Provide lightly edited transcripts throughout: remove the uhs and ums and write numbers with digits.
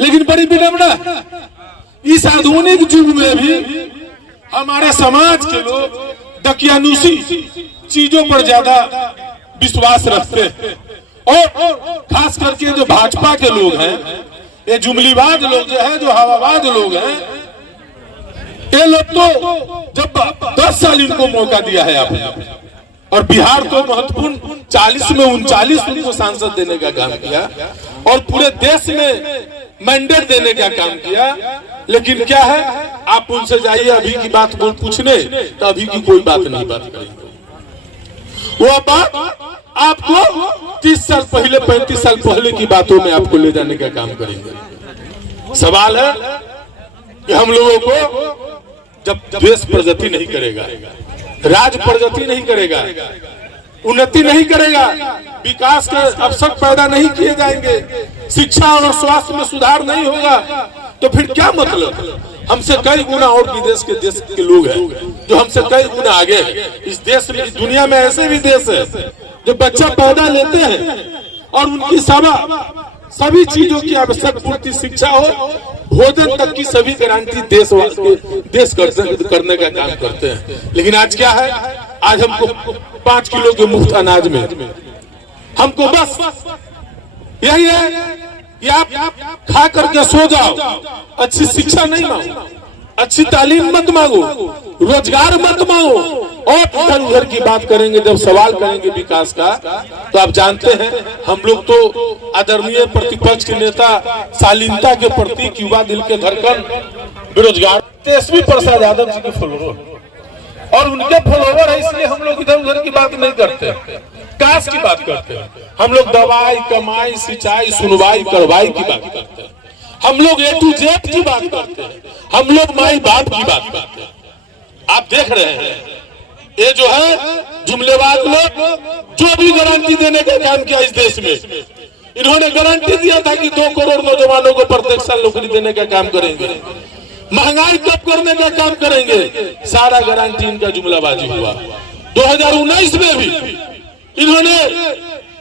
लेकिन बड़ी विडंबना, इस आधुनिक युग में भी हमारे समाज के लोग दकियानुसी चीजों पर ज्यादा विश्वास रखते हैं। और खास करके जो भाजपा के लोग हैं, ये जुमलीबाज लोग जो है, जो हवाबाज लोग हैं, ये लोग तो जब 10 साल इनको मौका दिया है आपने, और बिहार को महत्वपूर्ण 40 में 39 उनको सांसद देने का काम किया और पूरे देश में मैंडेट देने का काम किया। लेकिन क्या है, आप उनसे जाइए अभी की बात पूछने, तो अभी की कोई बात नहीं बात करेंगे। वो बात आपको 30 साल पहले 35 साल पहले की बातों में आपको ले जाने का काम करेंगे। सवाल है कि हम लोगों को जब देश प्रगति नहीं करेगा, राज्य प्रगति नहीं करेगा, उन्नति नहीं करेगा, विकास के अवसर पैदा नहीं किए जाएंगे, शिक्षा और स्वास्थ्य में सुधार नहीं होगा, तो फिर क्या मतलब। हमसे कई गुना और विदेश के लोग हैं जो हमसे कई गुना आगे हैं। इस देश में, इस दुनिया में ऐसे भी देश है जो बच्चा पैदा लेते हैं और उनकी सभी चीजों की आवश्यक पूर्ति, शिक्षा हो, भोजन तक की सभी गारंटी देश करने का काम करते हैं। लेकिन आज क्या है, आज हमको 5 किलो के मुफ्त अनाज में हमको बस यही है कि आप खा करके सो जाओ, अच्छी शिक्षा नहीं मांगो, अच्छी तालीम मत मांगो, रोजगार मत मांगो, और इधर उधर की बात करेंगे। जब सवाल करेंगे विकास का, तो आप जानते हैं हम लोग तो आदरणीय प्रतिपक्ष के नेता, शालीनता के प्रतीक, युवा दिल के धड़कन, बेरोजगार तेजस्वी प्रसाद यादव जी के फॉलोअर, और उनके फॉलोअर है, इसलिए हम लोग इधर उधर की बात नहीं करते, विकास की बात करते हैं। हम लोग दवाई, कमाई, सिंचाई, सुनवाई, करवाई की बात करते हैं। हम लोग A to Z की बात करते हैं। हम लोग माई बाप की बात करते हैं। आप देख रहे हैं ये जो है जुमलेबाज लोग, जो भी गारंटी देने का काम किया इस देश में, इन्होंने गारंटी दिया था कि 2 करोड़ नौजवानों को प्रत्येक साल नौकरी देने का काम करेंगे, महंगाई कम करने का काम करेंगे। सारा गारंटी इनका जुमलाबाजी हुआ। 2019 में भी इन्होंने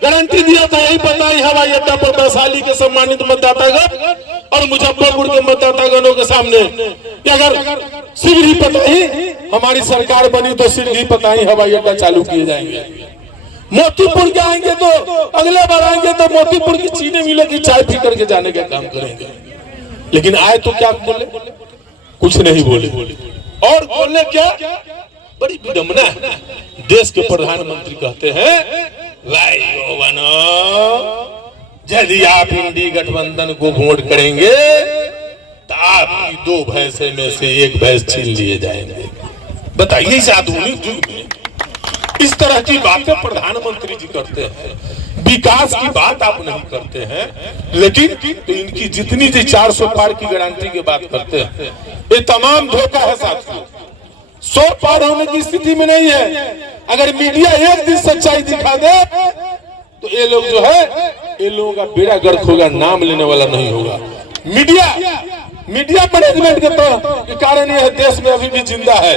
गारंटी दिया था, यही बताई हवाई अड्डा पर वैशाली के सम्मानित मतदातागण और मुजफ्फरपुर के मतदातागणों के सामने कि अगर शीघ्र ही पता ही हमारी सरकार बनी तो शीघ्र ही पता ही हवाई अड्डा चालू किए जाएंगे। मोतीपुर के आएंगे तो अगले बार आएंगे तो मोतीपुर की चीनी मिलों की चाय पी करके जाने का काम करेंगे। लेकिन आए तो क्या बोले, कुछ नहीं बोले। और बोले क्या, बड़ी विडंबना है। देश के प्रधानमंत्री कहते हैं यदि आप इंडी गठबंधन को वोट करेंगे तो आपकी 2 भैंसे में से 1 भैंस छीन लिए जाएंगे। बताइए, इस आधुनिक युग में इस तरह की बातें प्रधानमंत्री जी करते हैं। विकास की बात आप नहीं करते हैं, लेकिन तो इनकी जितनी जी 400 पार की गारंटी की बात करते हैं, ये तमाम धोखा है साथियों। 100 पार होने की स्थिति में नहीं है। अगर मीडिया एक दिन सच्चाई दिखा दे तो ये लोग जो है, ये लोगों का बेड़ा गर्क होगा, नाम लेने वाला नहीं होगा। मीडिया मैनेजमेंट के कारण यह देश में अभी भी जिंदा है,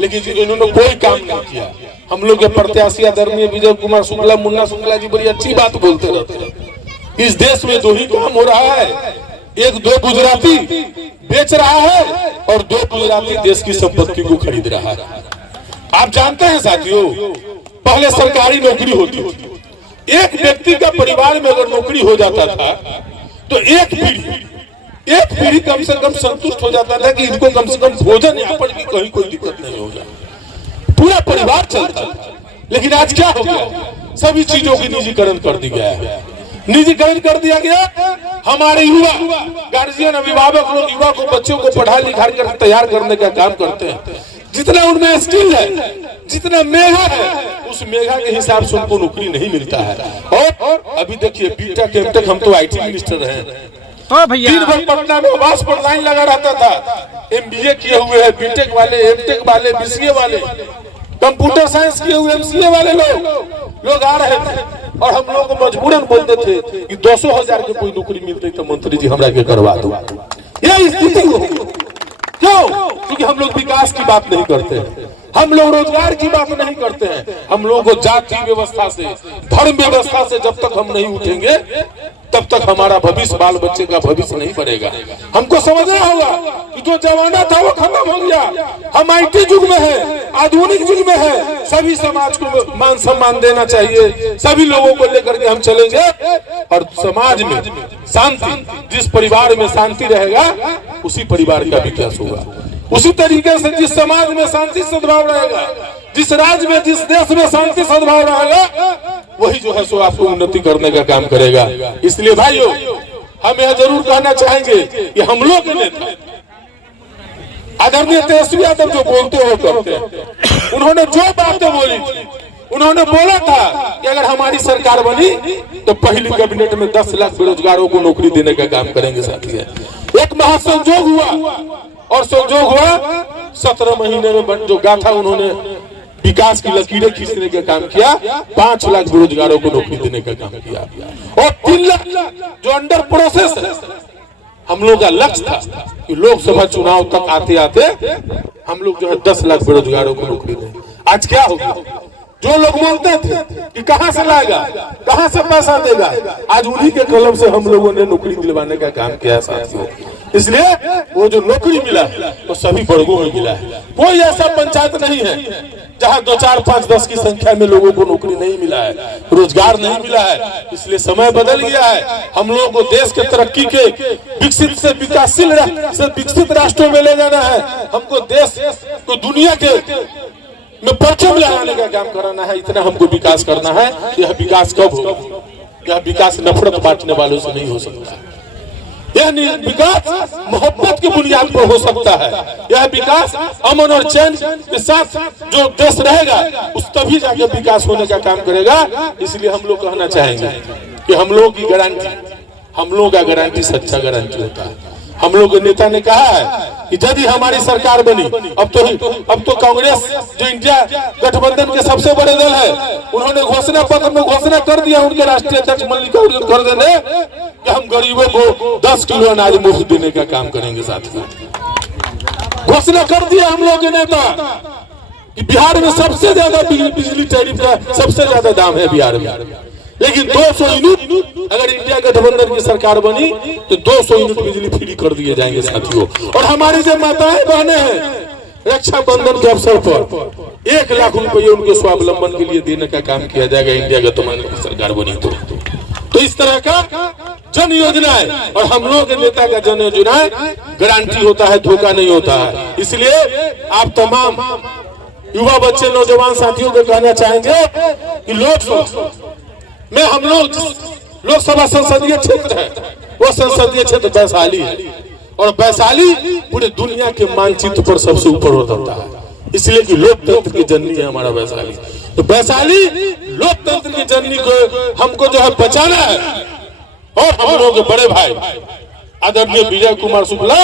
लेकिन इन्होंने कोई काम नहीं किया। हम लोग के प्रत्याशी आदरणीय विजय कुमार शुक्ला, मुन्ना शुक्ला जी बड़ी अच्छी बात बोलते रहते हैं। इस देश में 2 ही काम हो रहा है, 1-2 गुजराती बेच रहा है और 2 गुजराती देश की संपत्ति को खरीद रहा है। आप जानते हैं साथियों, पहले सरकारी नौकरी होती थी, एक व्यक्ति का परिवार में अगर नौकरी हो जाता था तो एक पीढ़ी कम से कम संतुष्ट हो जाता था कि इनको कम से कम भोजन यापन की कहीं कोई दिक्कत नहीं होगा, पूरा परिवार चलता था। लेकिन आज क्या हो गया, सभी चीजों की निजीकरण कर दी गया है। निजीकरण कर दिया गया। हमारे युवा गार्जियन, अभिभावक लोग युवा को, बच्चों को पढ़ा लिखा कर तैयार करने का काम करते हैं। जितना उनमें स्किल है, जितना मेधा है, उस मेधा के हिसाब से उनको नौकरी नहीं मिलता है। और अभी देखिए बीटेक एमटेक, हम तो IT मिनिस्टर हैं, दिन भर पटना में आवास पर लाइन लगा रहता था। MBA किए हुए हैं बीटेक वाले, एमटेक वाले, BCA वाले, कंप्यूटर साइंस किए हुए MCA वाले लोग आ रहे थे और हम लोग को मजबूरन बोलते थे कि 200,000 की कोई नौकरी मिलती तो मंत्री जी हमरा के करवा दो। यह स्थिति हो। क्यों? क्योंकि हम लोग विकास की बात नहीं करते हैं, हम लोग रोजगार की बात नहीं करते हैं। हम लोगों को जाति व्यवस्था से, धर्म व्यवस्था से जब तक हम नहीं उठेंगे तब तक हमारा भविष्य, बाल बच्चे का भविष्य नहीं बढ़ेगा। हमको समझना होगा कि जो जमाना था वो खत्म हो गया। हम IT युग में है, आधुनिक युग में है। सभी समाज को मान सम्मान देना चाहिए, सभी लोगों को लेकर के हम चलेंगे और समाज में शांति, जिस परिवार में शांति रहेगा उसी परिवार का विकास होगा। उसी तरीके से जिस समाज में शांति सद्भाव रहेगा, जिस राज्य में, जिस देश में शांति सद्भाव रहेगा, वही जो है सो आपको उन्नति करने का काम करेगा। इसलिए भाइयों, हम यह जरूर कहना चाहेंगे कि हम लोग के नेता आदरणीय तेजस्वी यादव जो बोलते हो करते हैं, उन्होंने जो बातें बोली थी, उन्होंने बोला था कि अगर हमारी सरकार बनी तो पहली कैबिनेट में 10 लाख बेरोजगारों को नौकरी देने का काम करेंगे। साथी एक महासंजोग हुआ और संजोग हुआ 17 महीने में जो गाथा उन्होंने विकास की लकीरें खींचने का काम किया, 5 लाख बेरोजगारों को नौकरी देने का काम किया और 3 लाख जो अंडर प्रोसेस है। हम लोग का लक्ष्य था कि लोकसभा चुनाव तक आते आते हम लोग जो है 10 लाख बेरोजगारों को नौकरी दें। आज क्या होगा? जो लोग बोलते थे कि कहां से लाएगा, कहां से पैसा देगा, आज उन्हीं के कलम से हम लोगों ने नौकरी दिलवाने का काम किया साथियों। इसलिए वो जो नौकरी मिला है वो सभी वर्गों में मिला है। कोई ऐसा पंचायत नहीं है जहां 2, 4, 5, 10 की संख्या में लोगों को नौकरी नहीं मिला है, रोजगार नहीं मिला है। इसलिए समय बदल गया है। हम लोगों को देश के तरक्की के विकसित से विकासशील से विकसित राष्ट्रों में ले जाना है। हमको देश को दुनिया के में परचम लगाने का काम कराना है। इतना हमको विकास करना है। यह विकास कब होगा? यह विकास नफरत बांटने वालों से नहीं हो सकता। यह विकास मोहब्बत की बुनियाद पर हो सकता है। यह विकास अमन और चैन के साथ जो देश रहेगा उस तभी जाकर विकास होने का काम करेगा। इसलिए हम लोग कहना चाहेंगे कि हम लोगों की गारंटी, हम लोगों का गारंटी सच्चा गारंटी होता है। हम लोग के नेता ने कहा है कि यदि हमारी सरकार बनी, अब तो कांग्रेस जो इंडिया गठबंधन के सबसे बड़े दल है, उन्होंने घोषणा पत्र में घोषणा कर दिया, उनके राष्ट्रीय अध्यक्ष मल्लिकार्जुन खड़गे ने, कि हम गरीबों को 10 किलो अनाज मुफ्त देने का काम करेंगे। साथियों, घोषणा कर दिया हम लोग के नेता कि बिहार में सबसे ज्यादा बिजली टैरिफ का सबसे ज्यादा दाम है बिहार में। लेकिन 200 यूनिट अगर इंडिया गठबंधन की सरकार बनी तो 200 यूनिट बिजली फ्री कर दिए जाएंगे साथियों। और हमारी जो माताएं बहनें हैं, रक्षाबंधन के अवसर पर 1 लाख रुपये उनके स्वावलंबन के लिए देने का काम किया जाएगा इंडिया गठबंधन की सरकार बनी तो इस तरह का जन योजनाएं और हम लोग के नेता का जन योजनाएं गारंटी होता है, धोखा नहीं होता है। इसलिए आप तमाम युवा बच्चे, नौजवान साथियों को कहना चाहेंगे कि लोकसभा में हम लोग लोकसभा संसदीय क्षेत्र है, वो संसदीय क्षेत्र वैशाली है और वैशाली पूरे दुनिया के मानचित्र पर सबसे ऊपर होता है। इसलिए कि लोकतंत्र की जननी है हमारा वैशाली। तो वैशाली लोकतंत्र की जननी को हमको जो है बचाना है। और हम लोग के बड़े भाई आदरणीय विजय कुमार शुक्ला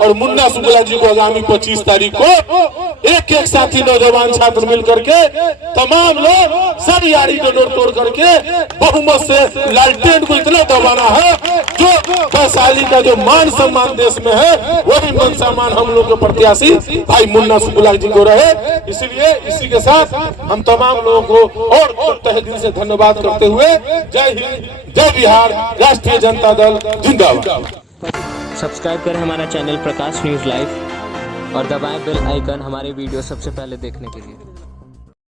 और मुन्ना शुक्ला जी को आगामी 25 तारीख को एक साथी नौजवान छात्र मिलकर के तमाम लोग सब यारी को तोड़ करके बहुमत से लालटेन को इतना दबाना है जो वैशाली का जो मान सम्मान देश में है, वही मान सम्मान हम लोग के प्रत्याशी भाई मुन्ना शुक्ला जी को रहे। इसलिए इसी के साथ हम तमाम लोगों को और तहे दिल से धन्यवाद करते हुए जय हिंद, जय बिहार, राष्ट्रीय जनता दल जिंदाबाद। सब्सक्राइब करें हमारा चैनल प्रकाश न्यूज़ लाइव और दबाएं बेल आइकन हमारे वीडियो सबसे पहले देखने के लिए।